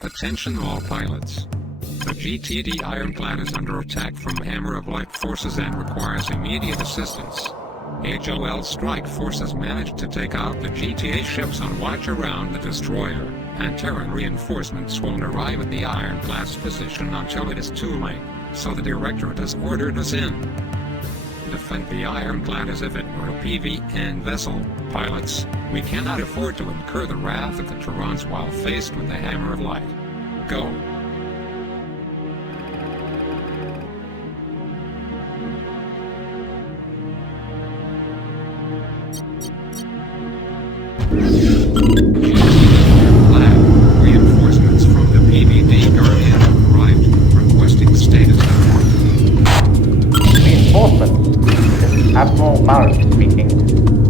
Attention all pilots. The GTD Ironclad is under attack from Hammer of Light forces and requires immediate assistance. HOL strike forces managed to take out the GTA ships on watch around the destroyer, and Terran reinforcements won't arrive at the Ironclad's position until it is too late, so the Directorate has ordered us in. Defend the Ironclad as if it were a PVN vessel, pilots. We cannot afford to incur the wrath of the Terrans while faced with the Hammer of Light. Go. Reinforcements from the PVD Guardian have arrived, requesting status. Reinforcements. This is Admiral Maurer speaking.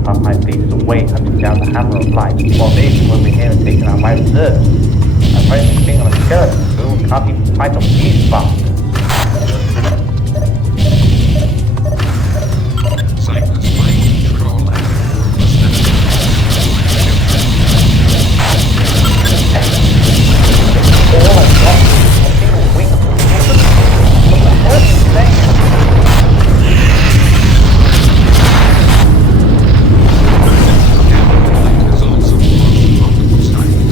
My fleet is away hunting down the Hammer of Light. Formation will be here and taking out my reserves. I'm ready to swing on a skeleton, so we can't even fight off these bastards. Cyclist flight control and All I've got is a single wing of protection. What the hell is he saying? is also launched multiple cycles.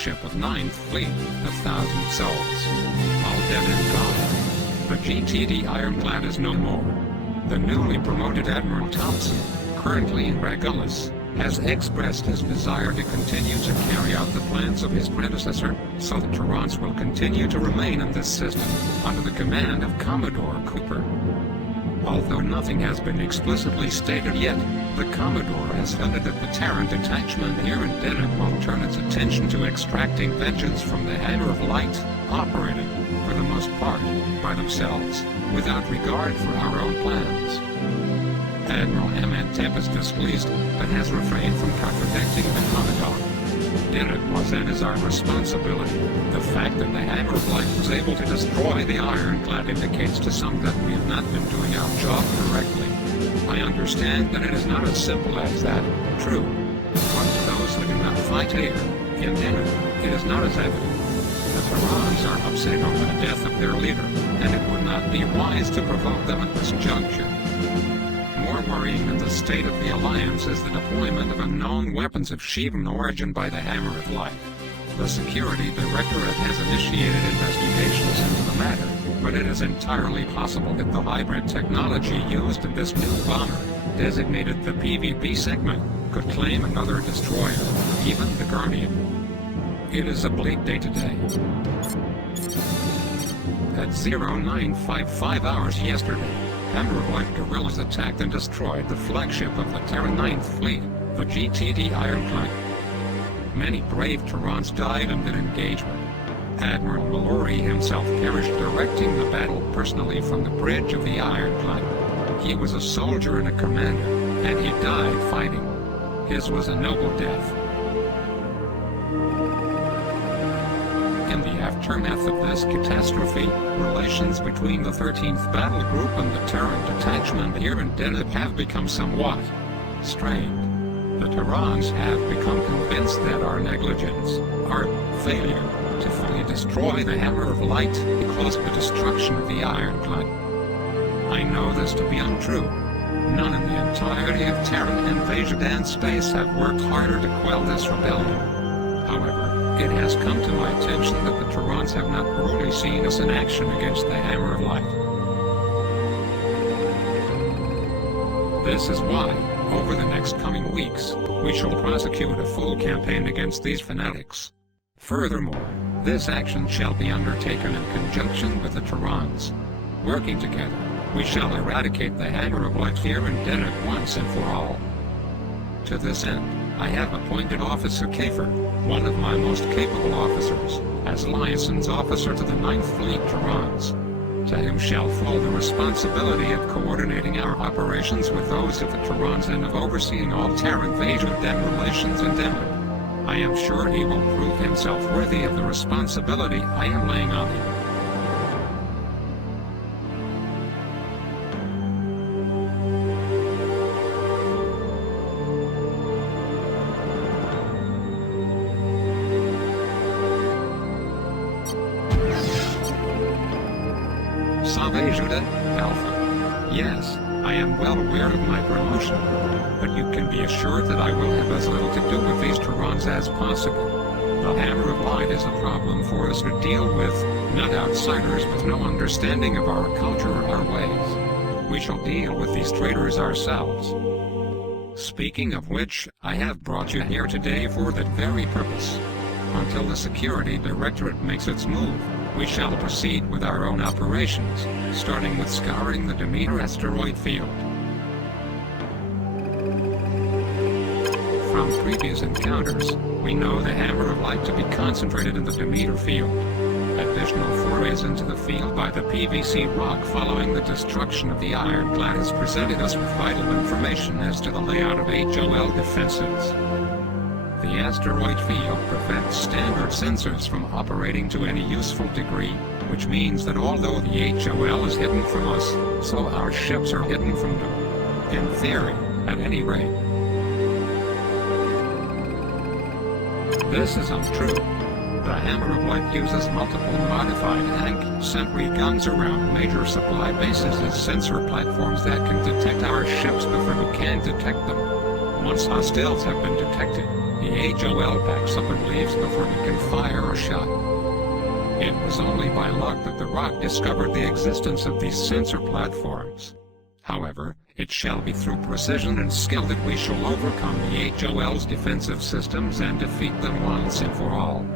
flagship of 9th Fleet, 1,000 souls. All dead and gone. The GTD ironclad is no more. The newly promoted Admiral Thompson, currently in Regulus, has expressed his desire to continue to carry out the plans of his predecessor, so the Terrans will continue to remain in this system, under the command of Commodore Cooper. Although nothing has been explicitly stated yet, the Commodore has hinted that the Terran detachment here in Deneb will turn its attention to extracting vengeance from the Hammer of Light, operated, for the most part, by themselves, without regard for our own plans. Admiral Amenhotep is displeased, but has refrained from contradicting the Commodore. Deneb was and is our responsibility. The fact that the Hammer of Light was able to destroy the ironclad indicates to some that we have not been doing our job correctly. I understand that it is not as simple as that, true. But to those who do not fight here, in Deneb, it is not as evident. The Terrans are upset over the death of their leader, and it would not be wise to provoke them at this juncture. More worrying than the state of the Alliance is the deployment of unknown weapons of Sheevan origin by the Hammer of Light. The Security Directorate has initiated investigations into the matter, but it is entirely possible that the hybrid technology used in this new bomber, designated the PvP segment, could claim another destroyer, even the Guardian. It is a bleak day today. At 0955 hours yesterday, Hammer of Light guerrillas attacked and destroyed the flagship of the Terran 9th Fleet, the GTD ironclad. Many brave Terrans died in that engagement. Admiral Mallory himself perished directing the battle personally from the bridge of the ironclad. He was a soldier and a commander, and he died fighting. His was a noble death. In the aftermath of this catastrophe, relations between the 13th Battle Group and the Terran detachment here in Deneb have become somewhat strained. The Terrans have become convinced that our negligence, our failure to fully destroy the Hammer of Light, caused the destruction of the ironclad. I know this to be untrue. None in the entirety of Terran and Vajadan space have worked harder to quell this rebellion. However, it has come to my attention that the Terrans have not really seen us in action against the Hammer of Light. This is why, over the next coming weeks, we shall prosecute a full campaign against these fanatics. Furthermore, this action shall be undertaken in conjunction with the Terrans. Working together, we shall eradicate the Hammer of Light here in Deneb once and for all. To this end, I have appointed Officer Kafer, one of my most capable officers, as liaisons officer to the 9th Fleet Terrans. To him shall fall the responsibility of coordinating our operations with those of the Terrans and of overseeing all Terran Vajadan relations in Deneb. I am sure he will prove himself worthy of the responsibility I am laying on him. Judah, Alpha. Yes, I am well aware of my promotion, but you can be assured that I will have as little to do with these Terrans as possible. The Hammer of Light is a problem for us to deal with, not outsiders with no understanding of our culture or our ways. We shall deal with these traitors ourselves. Speaking of which, I have brought you here today for that very purpose. Until the Security Directorate makes its move, we shall proceed with our own operations, starting with scouring the Demeter asteroid field. From previous encounters, we know the Hammer of Light to be concentrated in the Demeter field. Additional forays into the field by the PVC rock following the destruction of the ironclad has presented us with vital information as to the layout of HOL defenses. The asteroid field prevents standard sensors from operating to any useful degree, which means that although the HOL is hidden from us, so our ships are hidden from them. In theory, at any rate. This is untrue. The Hammer of Light uses multiple modified Hank sentry guns around major supply bases as sensor platforms that can detect our ships before we can detect them. Once hostiles have been detected, The HOL backs up and leaves before we can fire a shot. It was only by luck that the rock discovered the existence of these sensor platforms. However, it shall be through precision and skill that we shall overcome the HOL's defensive systems and defeat them once and for all.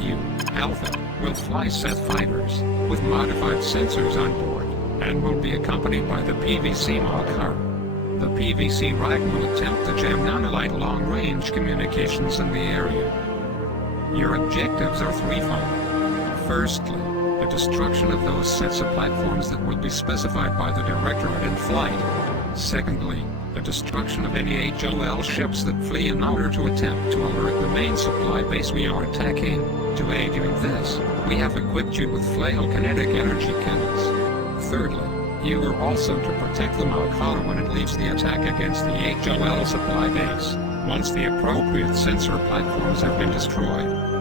You, Alpha, will fly Seth fighters, with modified sensors on board, and will be accompanied by the PVC Malkar. The PVC Rag will attempt to jam Nanolite long-range communications in the area. Your objectives are threefold. Firstly, the destruction of those sets of platforms that will be specified by the Directorate in flight. Secondly, the destruction of any HOL ships that flee in order to attempt to alert the main supply base we are attacking. To aid you in this, we have equipped you with flail kinetic energy cannons. Thirdly, you are also to protect the Malkara when it leaves the attack against the HOL supply base, once the appropriate sensor platforms have been destroyed.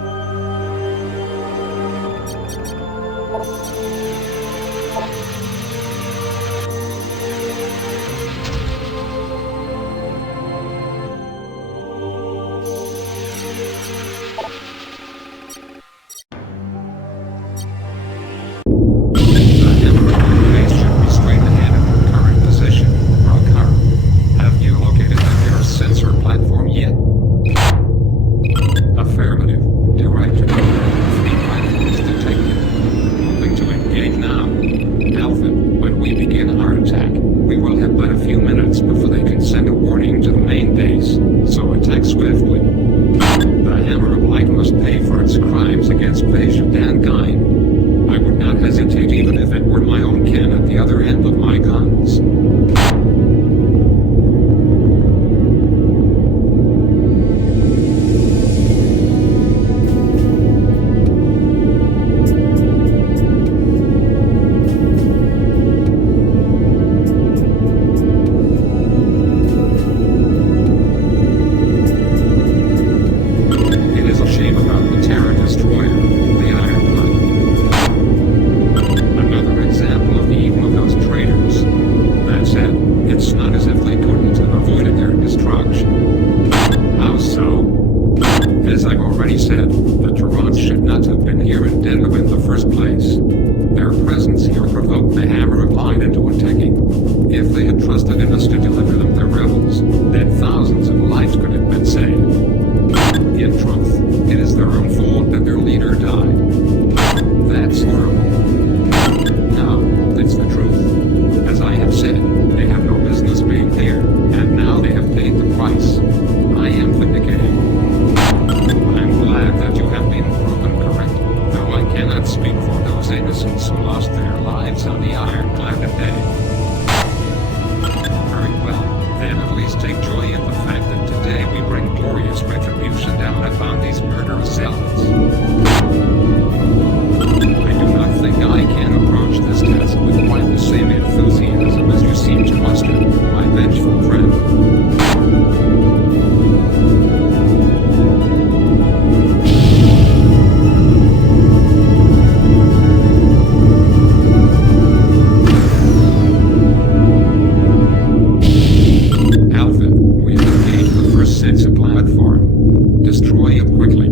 Destroy it quickly.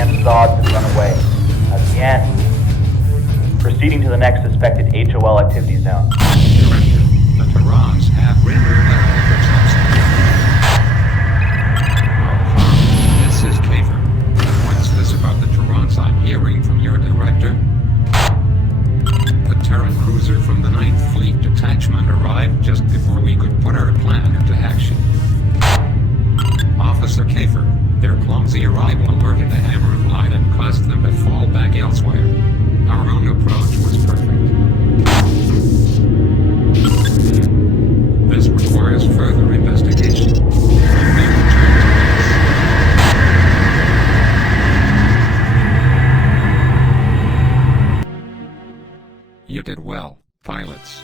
hand swords and run away. Again. Proceeding to the next suspected HOL activity zone. Director, the Terrans have rendered their efforts obstinate. This is Kafer. What's this about the Terrans I'm hearing from your director? The Terran cruiser from the 9th Fleet Detachment arrived just before we could put our plan into action. Officer Kafer, their clumsy arrival alerted the Hammer of Light and caused them to fall back elsewhere. Our own approach was perfect. This requires further investigation. You may return to base. You did well, pilots.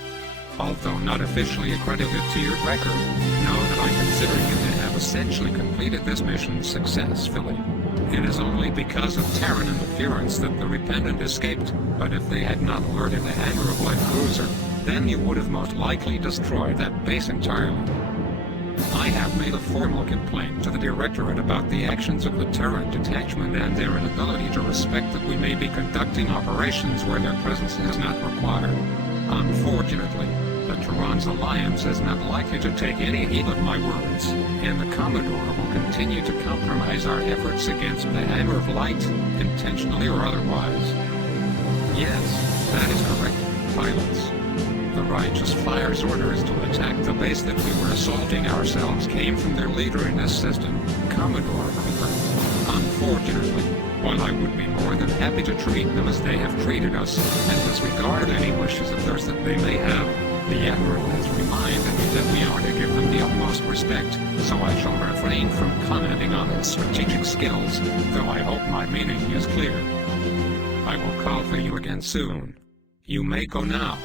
Although not officially accredited to your record, know that I consider you to have essentially completed this mission successfully. It is only because of Terran interference that the Repentant escaped, but if they had not alerted the Hammer of Light cruiser, then you would have most likely destroyed that base entirely. I have made a formal complaint to the Directorate about the actions of the Terran detachment and their inability to respect that we may be conducting operations where their presence is not required. Unfortunately, the Terran's alliance is not likely to take any heed of my words, and the Commodore will continue to compromise our efforts against the Hammer of Light, intentionally or otherwise. Yes, that is correct, pilots. The Righteous Fire's orders to attack the base that we were assaulting ourselves came from their leader in this system, Commodore Cooper. Unfortunately, while I would be more than happy to treat them as they have treated us, and disregard any wishes of theirs that they may have, the Admiral has reminded me that we are to give them the utmost respect, so I shall refrain from commenting on his strategic skills, though I hope my meaning is clear. I will call for you again soon. You may go now.